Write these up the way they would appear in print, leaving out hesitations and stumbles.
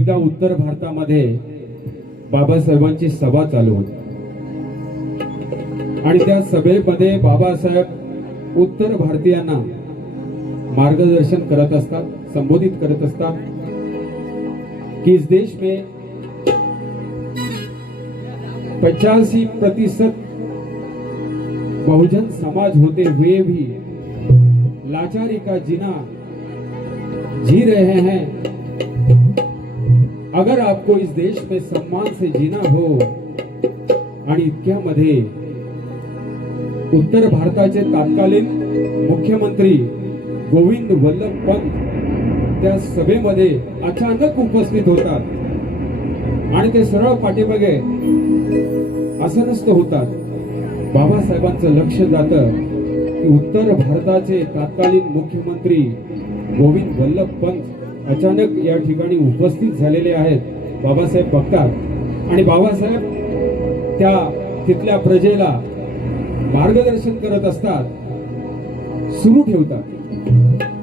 एकदा उत्तर भारतामध्ये बाबासाहेबांची सभा चालू होती आणि त्या सभेमध्ये बाबासाहेब उत्तर भारतीयांना मार्गदर्शन करत असतात, संबोधित करत असतात कि इस देश में 85% बहुजन समाज होते हुए भी लाचारी का जीना जी रहे हैं। अगर आपको इस देश में सम्मान से जीना हो, आणि इतक्यामध्ये उत्तर भारताचे तत्कालीन मुख्यमंत्री गोविंद वल्लभ पंत त्या सभेमध्ये अचानक उपस्थित होतात आणि ते सरळ पाठीमागे आसनस्थ होतात। बाबासाहेबांचं लक्ष जातं की उत्तर भारताचे तत्कालीन मुख्यमंत्री गोविंद वल्लभ पंत अचानक या ठिकाणी उपस्थित झालेले आहेत। बाबासाहेब बघतात आणि बाबासाहेब त्या तिथल्या प्रजेला मार्गदर्शन करत असतात, सुरू ठेवतात।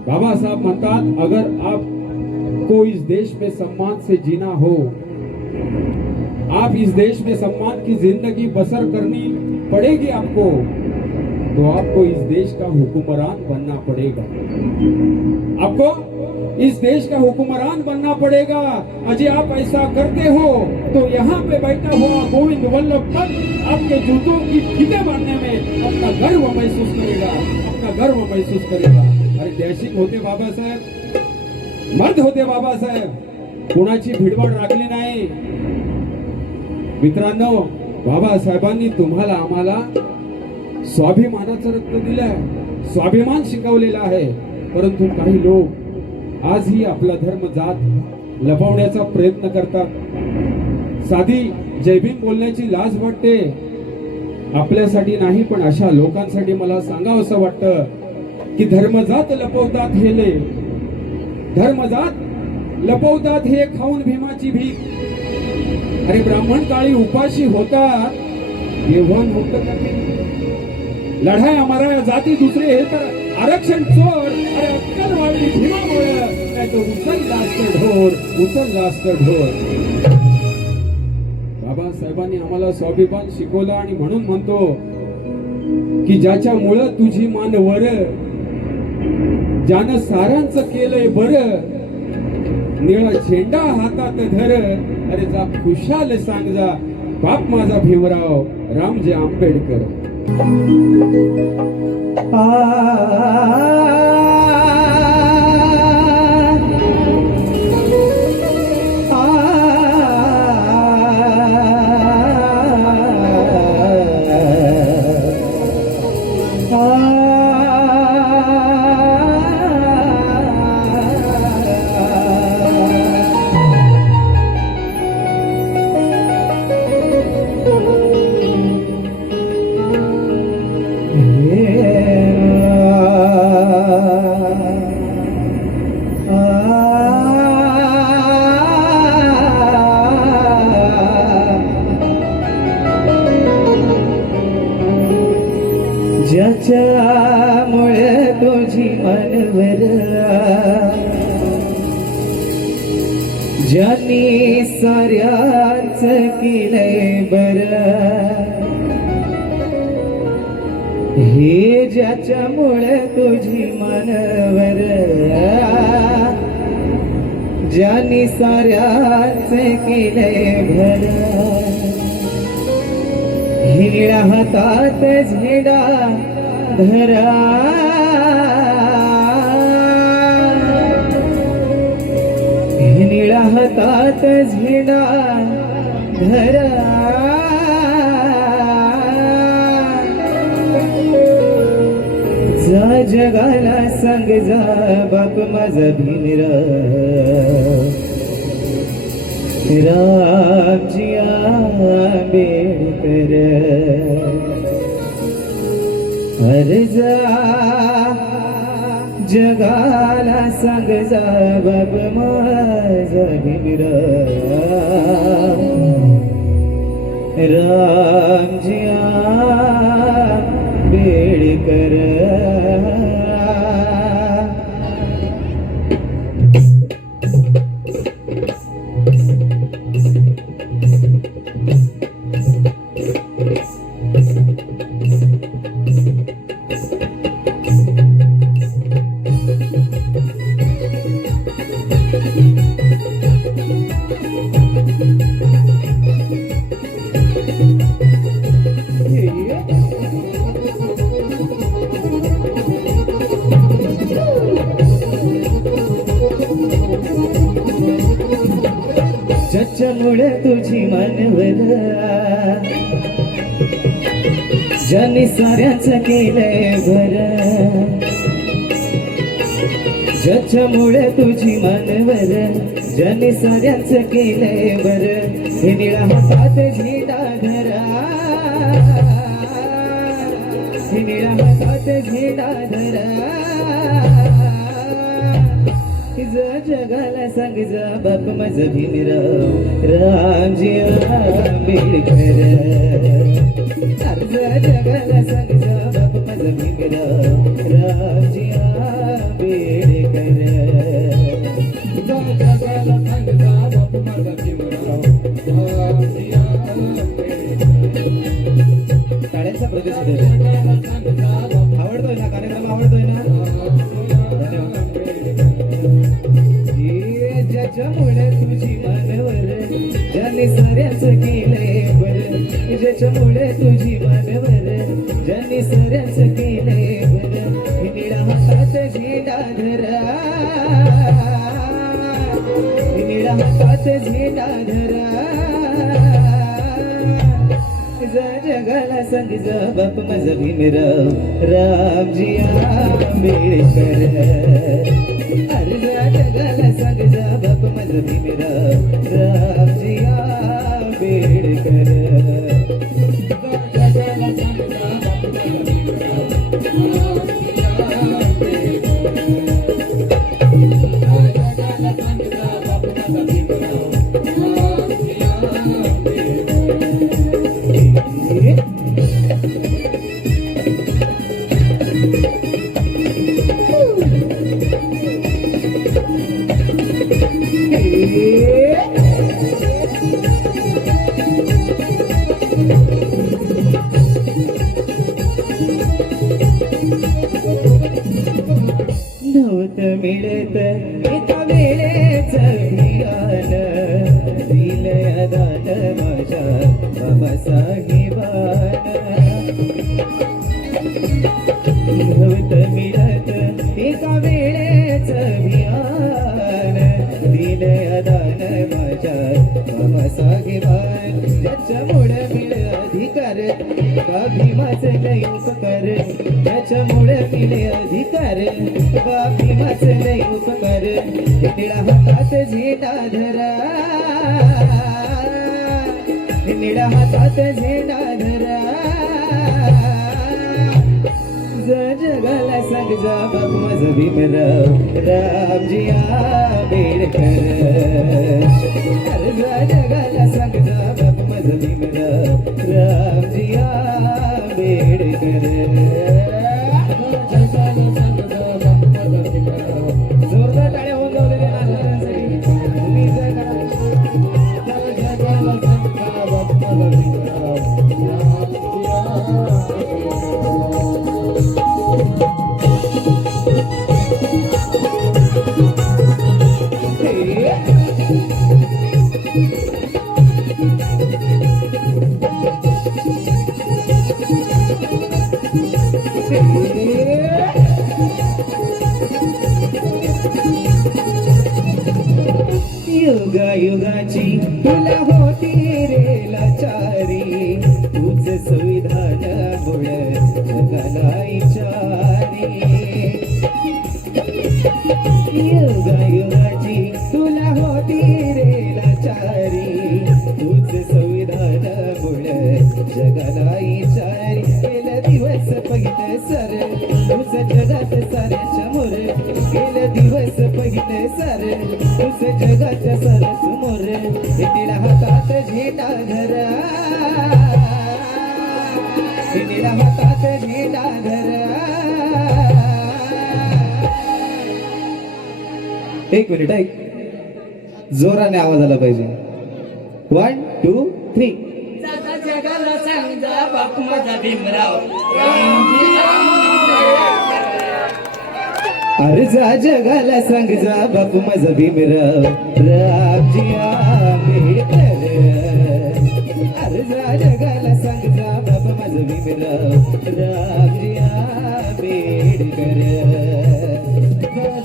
बाबा साहब म्हणतात, अगर आपको इस देश में सम्मान से जीना हो, आप इस देश में सम्मान की जिंदगी बसर करनी पड़ेगी आपको, तो आपको इस देश का हुक्मरान बनना पड़ेगा। आपको इस देश का हुक्मरान बनना पड़ेगा। अजय आप ऐसा करते हो तो यहाँ पे बैठा हुआ गोविंद वल्लभ पंत आपके जूतों की फीते मारने में अपना गर्व महसूस करेगा, अपना गर्व महसूस करेगा। अरे डॅशिंग होते बाबासाहेब, मर्द होते बाबासाहेब, कोणाची भिडवड राखली नाही। मित्रांनो, बाबासाहेबांनी तुम्हाला आम्हाला स्वाभिमानाचं रक्त दिलंय, स्वाभिमान शिकवलेला आहे। परंतु काही लोक आजही आपला धर्म जात लपवण्याचा प्रयत्न करतात। साधी जय भीम बोलण्याची लाज वाटते, आपल्यासाठी नाही पण अशा लोकांसाठी मला सांगावंसं वाटतं की धर्मजात लपवतात हेले, धर्मजात लपवतात हे खाऊन भीमाची भीक। अरे ब्राह्मण काळी उपाशी होतात, येवण होतं का ते? लढाई हमारा जाती दूसरे हे तर आरक्षण चोर। अरे अक्कल वाढली भीमामुळे, नाही तर उचल जास्त ढोर, उचल जास्त ढोर। बाबासाहेबांनी आम्हाला स्वाभिमान शिकवला आणि म्हणून म्हणतो की ज्याच्यामुळं तुझी मान वर, ज्यानं सारांचं केलंय बरं, निळा झेंडा हातात धर। अरे जा खुशाल सांग जा, बाप माझा भीमराव रामजी आंबेडकर। ज्याच्यामुळे तुझी मनवर, ज्यांनी साऱ्याच केलंय बरं, हे ज्याच्यामुळे तुझी मनवर, ज्यांनी साऱ्याच केलंय बरं, हिरड्या हातात झेंडा धरा, निळ्या हातात झेंडा धरा। जा जगाला सांग जा, बाप माझा भीमराव रामजी आंबेडकर। अरे जा जगाला सांग जा, बाप माझा भीमराव रामजी आंबेडकर। ज्याच्यामुळे तुझी मनवर ज्याने साऱ्याचं केलंय भर ज्याच्यामुळे तुझी मनवर ज्याने साऱ्याचं केलंय बर हे निळा हातात झेंडा धरा हे निळा हातात झेंडा धरा जगाला सांग जा बाप माझा भीमराव रामजी आंबेडकर जगाला सांग जा बाप माझा भीमराव रामजी आंबेडकर जगाला सांग जा बाप माझा भीमराव रामजी आंबेडकर. टाळ्यांचा प्रदेश जगाला सांग जा बाप आवडतोय ना कार्यक्रम आवडतोय ना ज्याच्यामुळे तुझी मनवर ज्याने साऱ्याचं केलंय बर ज्याच्यामुळे तुझी मनवर ज्याने साऱ्याचं केलंय बर निळा हातात झेंडा धरा निळा हातात झेंडा धरा जगाला सांग जा बाप माझा भीमराव रामजी आंबेडकर जगाला सांग जा बाप माझा भीमराव रामजी आंबेडकर जगाला सांग जा बाप माझा भीमराव रामजी आंबेडकर. जगाला सांग जा बाप माझा भीमराव रामजी नव्हत मिळत एका वेळेच भियान दिलय दान माझ्या बाबासाहेबान नव्हत मिळत एका वेळेच भियान दिलय दान माझ्या बाबासाहेबान ज्याच्यामुळे मिळ अधिकार भीमाचं लय उपकार त्याच्यामुळे मिळे अधिकार भीमाचं लय उपकार निळा हातात झेंडा धरा निळा हातात झेंडा धरा जगाला सांग जा बाप माझा भीमराव रामजी आंबेडकर जगाला सांग जा बाप माझा भीमराव रामजी आंबेडकर जोरदार टाळ्या होऊन जाऊ दे नाचणाऱ्यांसाठी. तुम्ही जय करा. जगाला सांग जा बाप माझा भीमराव रामजी युगायुगाची तुला होती रे लाचारी तुझ संविधान मुळे जगाला इचारी युगायुगाची तुला होती रे लाचारी तुझ संविधान मुळे जगाला इचारी गेलं दिवस पहिलं सर तुझ जगात साऱ्याच्या मोर गेलं दिवस पहिलं सर तुझ जगाच्या सर समोर निळा हातात झेंडा धरा निळा हातात झेंडा धरा. एक मिनिट ऐक जोराने आवाज आला पाहिजे 1 2 3 जगाला सांग जा बाप माझा भीमराव रामजी अरे जा जगाला सांग जा बापू माझा भीमराव रामजी आंबेडकर अरे जा जगाला सांग जा बापू माझा भीमराव रामजी आंबेडकर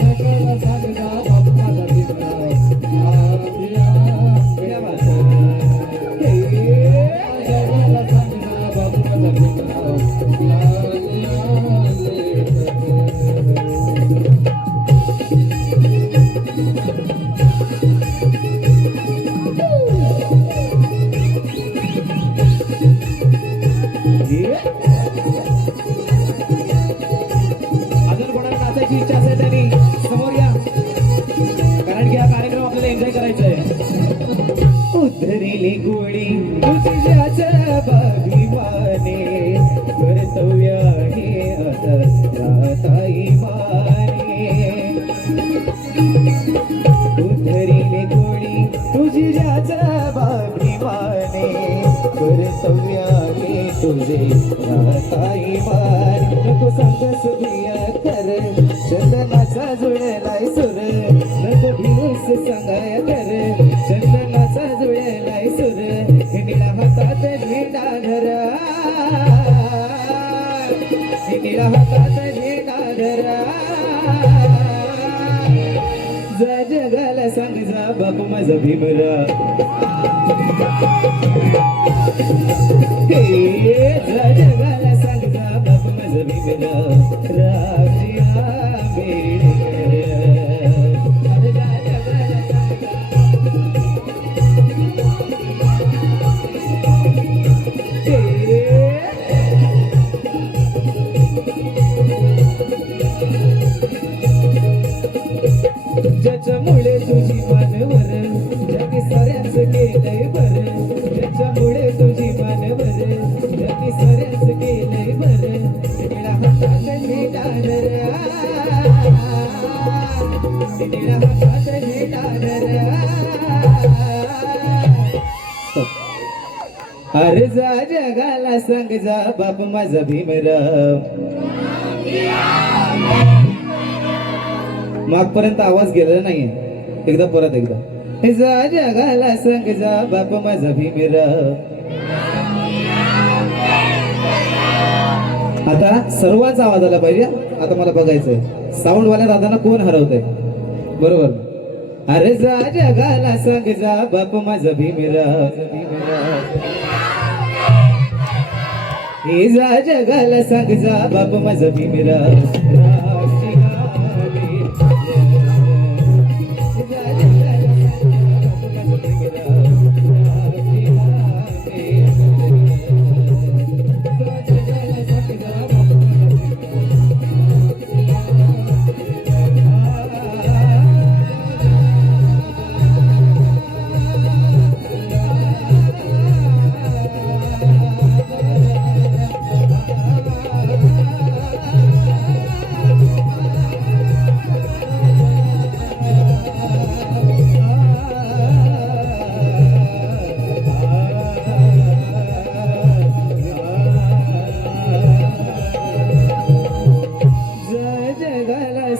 जगाला सांग जा बाप माझा भीमराव रामजी आंबेडकर. उद्धरिली गोळी तुझ्याच अभिमाने कर्तव्य आहे आता राहता माने उद्धरिली गोळी तुझ्याच अभिमाने कर्तव्य आहे तुझे राहता माने नको सांगस भिया कर चंदनाचा जुळलाय सुर नको भिवूस सांगाय कर चंदनाचा जुळलाय सुर हिंडीला हातात झेंडा धरा हिंडीला हातात झेंडा धरा जा जगाला सांग जा बापू माझा भीमरा हे जा जगाला सांग जा बापू माझा भीमरा रामजी आंबेडकर अरे जा जगाला सांग ज्याच्यामुळे तुझी मानवर जगी साऱ्याच केलंय बर ज्याच्यामुळे तुझी मानवर जगी साऱ्याच केलंय बर तिला हातात झेंडा धरा तिला हातात झेंडा धरा अरे जा जगाला सांग जा बाप माझा भीमराव मागपर्यंत आवाज गेलेला नाहीये एकदा परत एकदा हे जा जगाला सांग जा बाप माझा भीमराव आता सर्वांच आवाज आला पाहिजे आता मला बघायचंय साऊंड वाल्या दादांना कोण हरवतंय बरोबर अरे जा जगाला सांग जा बाप माझा भीमराव हे जा जगाला सांग जा बाप माझा भीमराव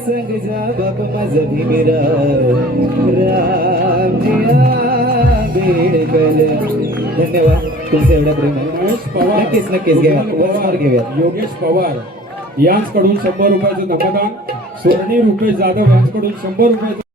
संग जा बाप माझा भीमराव रामजी आंबेडकर धन्यवाद तुमचं एवढा प्रेम आहे योगेश पवार नक्कीच नक्कीच घेऊया योगेश पवार यांच्याकडून 100 रुपयाचं मतदान स्वर्णी रुपेश जाधव यांच्याकडून 100 रुपयाचं